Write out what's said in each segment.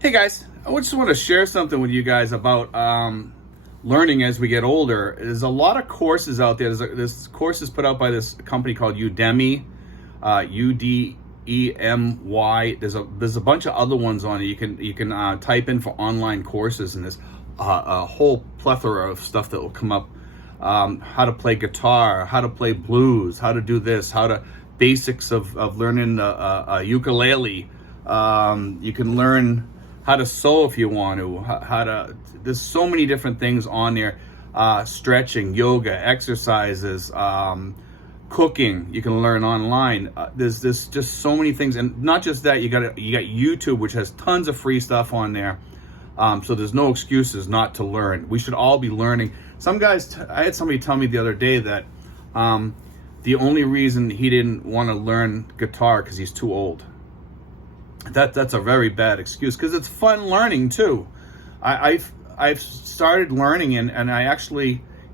Hey guys, I just want to share something with you guys about learning as we get older. There's a lot of courses out there. There's courses put out by this company called Udemy, Udemy. There's a bunch of other ones on it. You can type in for online courses, and there's a whole plethora of stuff that will come up. How to play guitar, how to play blues, how to do this, basics of learning a ukulele. You can learn how to sew if you want to, there's so many different things on there. Stretching, yoga, exercises, cooking, you can learn online. There's just so many things. And not just that, you got YouTube, which has tons of free stuff on there. So there's no excuses not to learn. We should all be learning. I had somebody tell me the other day that the only reason he didn't want to learn guitar because he's too old. That's a very bad excuse, because it's fun learning too. I've started learning, and it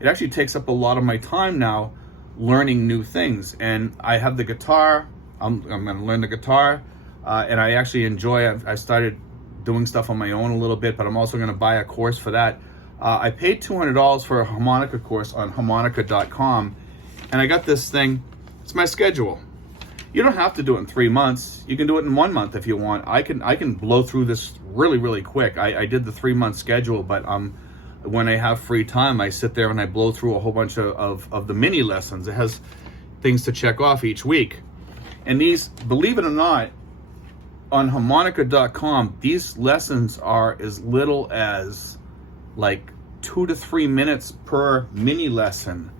actually takes up a lot of my time now, learning new things. And I have the guitar. I'm going to learn the guitar, and I actually enjoy it. I started doing stuff on my own a little bit, but I'm also going to buy a course for that. I paid $200 for a harmonica course on harmonica.com, and I got this thing. It's my schedule. You don't have to do it in 3 months. You can do it in 1 month if you want. I can blow through this really, really quick. I did the 3-month schedule, but when I have free time, I sit there and I blow through a whole bunch of the mini lessons. It has things to check off each week. And these, believe it or not, on harmonica.com, these lessons are as little as like 2 to 3 minutes per mini lesson.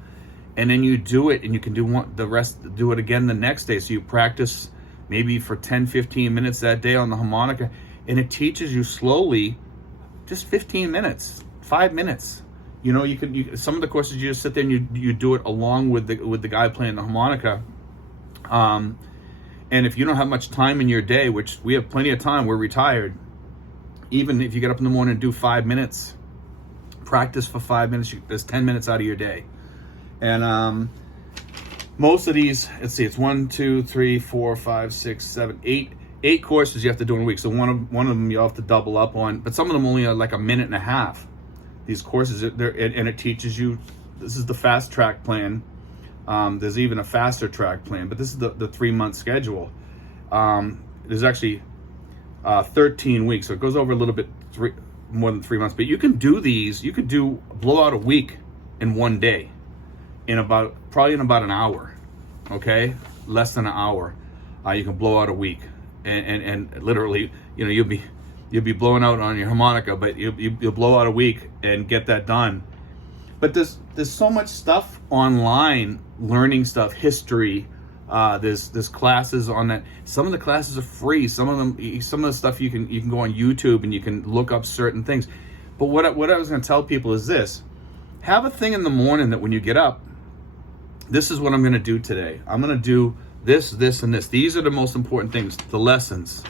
And then you do it, and you can do it again the next day. So you practice maybe for 10, 15 minutes that day on the harmonica, and it teaches you slowly, just 15 minutes, 5 minutes. You know, some of the courses you just sit there and you do it along with the guy playing the harmonica. And if you don't have much time in your day, which we have plenty of time, we're retired. Even if you get up in the morning and do 5 minutes, practice for 5 minutes, there's 10 minutes out of your day. And most of these, let's see, it's 1, 2, 3, 4, 5, 6, 7, 8 courses you have to do in a week. So one of them you'll have to double up on, but some of them only are like a minute and a half. These courses, and it teaches you. This is the fast track plan. There's even a faster track plan, but this is the 3-month schedule. There's actually 13 weeks, so it goes over a little bit more than 3 months. But you can do these. You could blow out a week in one day. Probably in about an hour, okay? Less than an hour. You can blow out a week, and literally, you'll be blowing out on your harmonica, but you'll blow out a week and get that done. But there's so much stuff online, learning stuff, history. There's classes on that. Some of the classes are free. Some of the stuff you can go on YouTube and you can look up certain things. But what I was going to tell people is this: have a thing in the morning that when you get up, this is what I'm going to do today. I'm going to do this, this, and this. These are the most important things, the lessons,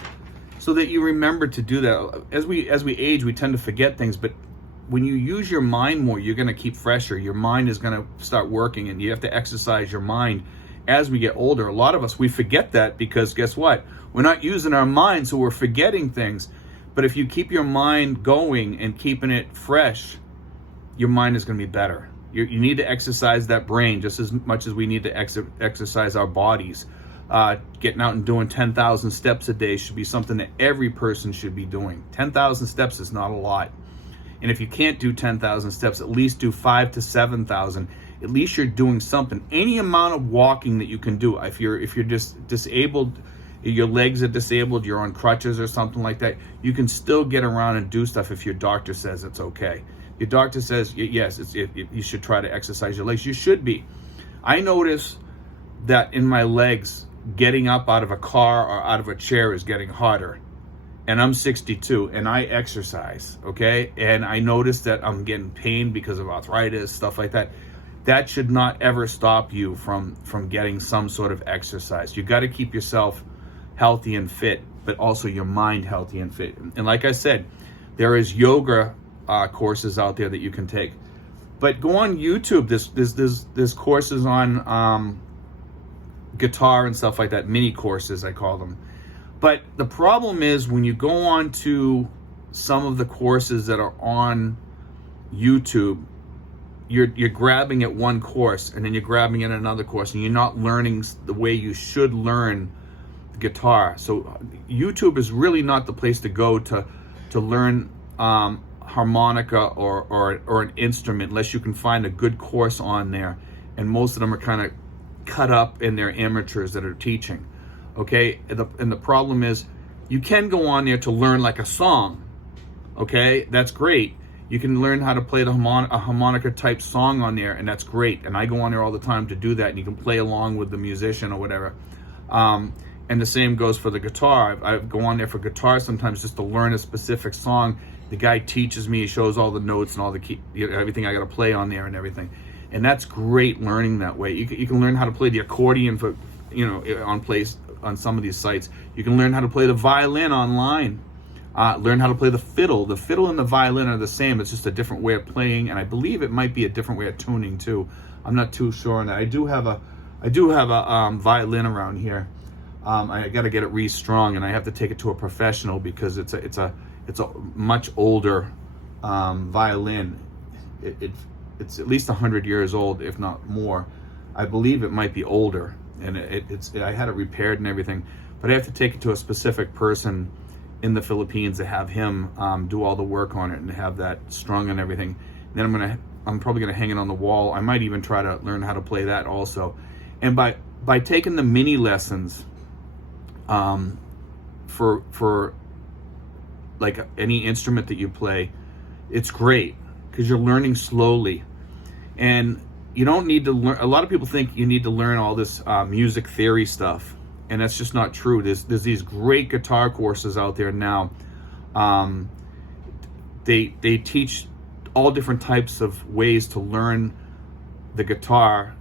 so that you remember to do that. As we age, we tend to forget things, but when you use your mind more, you're going to keep fresher. Your mind is going to start working, and you have to exercise your mind as we get older. A lot of us, we forget that because guess what? We're not using our mind, so we're forgetting things. But if you keep your mind going and keeping it fresh, your mind is going to be better. You need to exercise that brain just as much as we need to exercise our bodies. Getting out and doing 10,000 steps a day should be something that every person should be doing. 10,000 steps is not a lot. And if you can't do 10,000 steps, at least do 5,000 to 7,000. At least you're doing something. Any amount of walking that you can do. If you're just disabled, your legs are disabled, you're on crutches or something like that, you can still get around and do stuff if your doctor says it's okay. Your doctor says, yes, you should try to exercise your legs. You should be. I notice that in my legs, getting up out of a car or out of a chair is getting harder. And I'm 62 and I exercise, okay? And I notice that I'm getting pain because of arthritis, stuff like that. That should not ever stop you from getting some sort of exercise. You got to keep yourself healthy and fit, but also your mind healthy and fit. And like I said, there is yoga courses out there that you can take. But go on YouTube. There's courses on guitar and stuff like that, mini courses I call them. But the problem is when you go on to some of the courses that are on YouTube, you're grabbing at one course and then you're grabbing at another course, and you're not learning the way you should learn the guitar. So YouTube is really not the place to go to learn harmonica or an instrument, unless you can find a good course on there. And most of them are kind of cut up, and they're amateurs that are teaching. Okay, and the problem is, you can go on there to learn like a song. Okay, that's great. You can learn how to play a harmonica type song on there, and that's great. And I go on there all the time to do that, and you can play along with the musician or whatever. And the same goes for the guitar. I go on there for guitar sometimes just to learn a specific song. The guy teaches me, he shows all the notes and all the key, everything I got to play on there and everything. And that's great learning that way. You can learn how to play the accordion for, on some of these sites. You can learn how to play the violin online. Learn how to play the fiddle. The fiddle and the violin are the same. It's just a different way of playing, and I believe it might be a different way of tuning too. I'm not too sure on that. I do have a violin around here. I got to get it restrung, and I have to take it to a professional because it's a much older violin. It's at least 100 years old, if not more. I believe it might be older, and I had it repaired and everything, but I have to take it to a specific person in the Philippines to have him do all the work on it and have that strung and everything. And then I'm probably gonna hang it on the wall. I might even try to learn how to play that also. And by taking the mini lessons for like any instrument that you play, it's great because you're learning slowly, and you don't need to learn. A lot of people think you need to learn all this music theory stuff, and that's just not true. There's these great guitar courses out there now. They teach all different types of ways to learn the guitar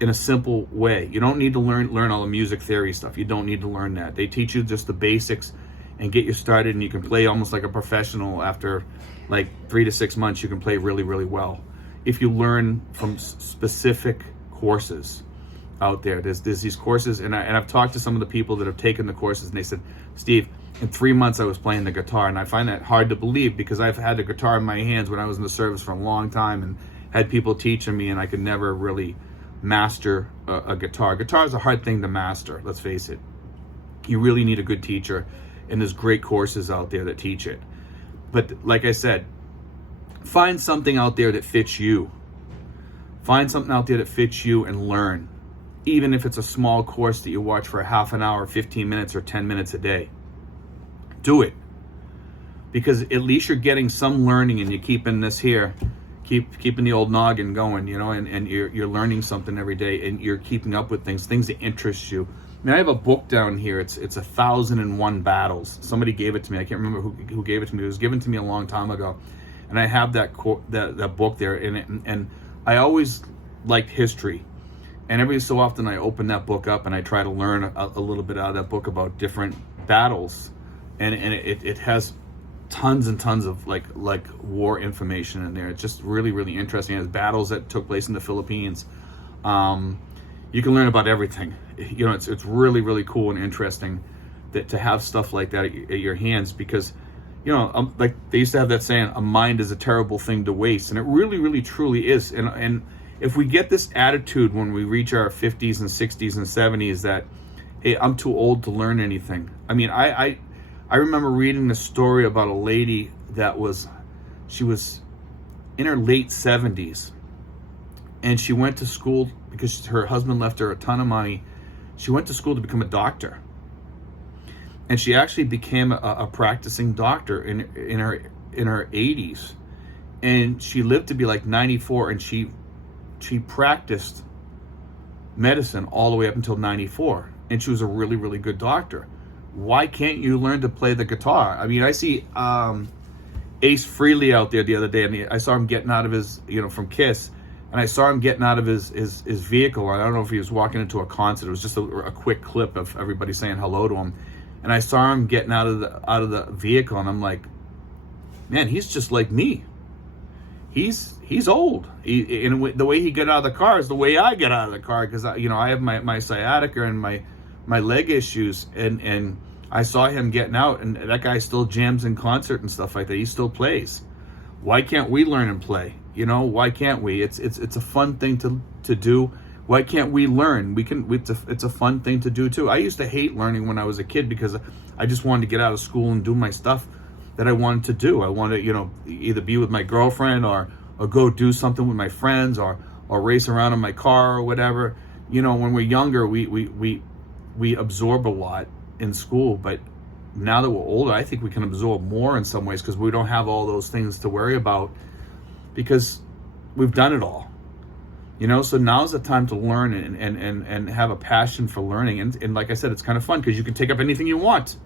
in a simple way. You don't need to learn all the music theory stuff. You don't need to learn that. They teach you just the basics and get you started, and you can play almost like a professional. After like 3 to 6 months, you can play really, really well if you learn from specific courses out there. There's these courses, and I've talked to some of the people that have taken the courses, and they said, Steve, in 3 months I was playing the guitar. And I find that hard to believe because I've had the guitar in my hands when I was in the service for a long time and had people teaching me, and I could never really master a guitar. Guitar is a hard thing to master, let's face it. You really need a good teacher, and there's great courses out there that teach it. But like I said, find something out there that fits you. Find something out there that fits you and learn. Even if it's a small course that you watch for a half an hour, 15 minutes, or 10 minutes a day. Do it. Because at least you're getting some learning, and you're keeping this here, keeping the old noggin going, and you're learning something every day, and you're keeping up with things that interest you. I mean, I have a book down here. It's 1,001 Battles. Somebody gave it to me. I can't remember who gave it to me. It was given to me a long time ago, and I have that book there. And I always liked history, and every so often I open that book up and I try to learn a little bit out of that book about different battles, and it has tons and tons of like war information in there. It's just really, really interesting. It has battles that took place in the Philippines. You can learn about everything. It's really, really cool and interesting to have stuff like that at your hands, because like they used to have that saying, a mind is a terrible thing to waste, and it really, really, truly is. And if we get this attitude when we reach our 50s and 60s and 70s that, hey, I'm too old to learn anything. I mean, I remember reading the story about a lady she was in her late 70s, and she went to school because her husband left her a ton of money. She went to school to become a doctor, and she actually became a practicing doctor in her 80s, and she lived to be like 94, and she practiced medicine all the way up until 94, and she was a really, really good doctor. Why can't you learn to play the guitar? I mean, I see Ace Frehley out there the other day, and I saw him getting out of his, from Kiss, and I saw him getting out of his vehicle. I don't know if he was walking into a concert. It was just a quick clip of everybody saying hello to him, and I saw him getting out of the vehicle, and I'm like, man, he's just like me. He's old. And the way he got out of the car is the way I get out of the car, because I have my sciatica and my leg issues, and I saw him getting out, and that guy still jams in concert and stuff like that. He still plays. Why can't we learn and play? You know, why can't we? It's a fun thing to do. Why can't we learn? It's a fun thing to do too. I used to hate learning when I was a kid because I just wanted to get out of school and do my stuff that I wanted to do. I wanted, you know, either be with my girlfriend or go do something with my friends or race around in my car or whatever. You know, when we're younger, we absorb a lot in school, but now that we're older, I think we can absorb more in some ways because we don't have all those things to worry about because we've done it all. You know, so now's the time to learn and have a passion for learning. And like I said, it's kind of fun because you can take up anything you want.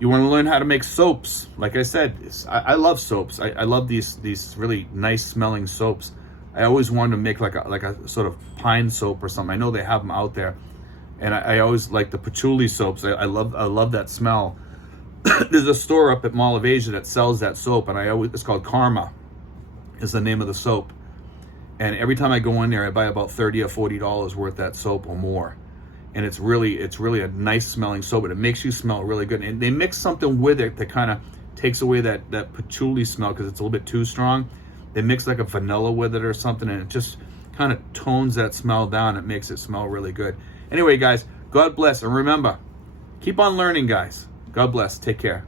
You want to learn how to make soaps. Like I said, I love soaps. I love these really nice smelling soaps. I always wanted to make like a sort of pine soap or something. I know they have them out there. And I always like the patchouli soaps. I love that smell. There's a store up at Mall of Asia that sells that soap, and it's called Karma is the name of the soap. And every time I go in there, I buy about $30 or $40 worth of that soap or more. And it's really a nice smelling soap, and it makes you smell really good. And they mix something with it that kind of takes away that patchouli smell because it's a little bit too strong. They mix like a vanilla with it or something, and it just kind of tones that smell down. It makes it smell really good. Anyway, guys, God bless. And remember, keep on learning, guys. God bless. Take care.